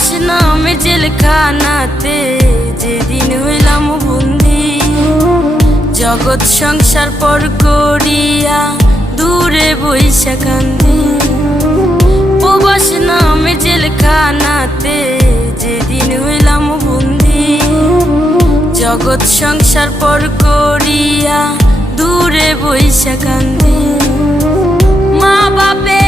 প্রবাস নামে জেলখানাতে যেদিন হইলাম বন্দি, জগৎ সংসার পর করিয়া দূরে বইসা কান্দি। প্রবাস নামে জেলখানাতে যেদিন হইলাম বন্দি, জগৎ সংসার পর করিয়া দূরে বইসা কান্দি। মা বাপে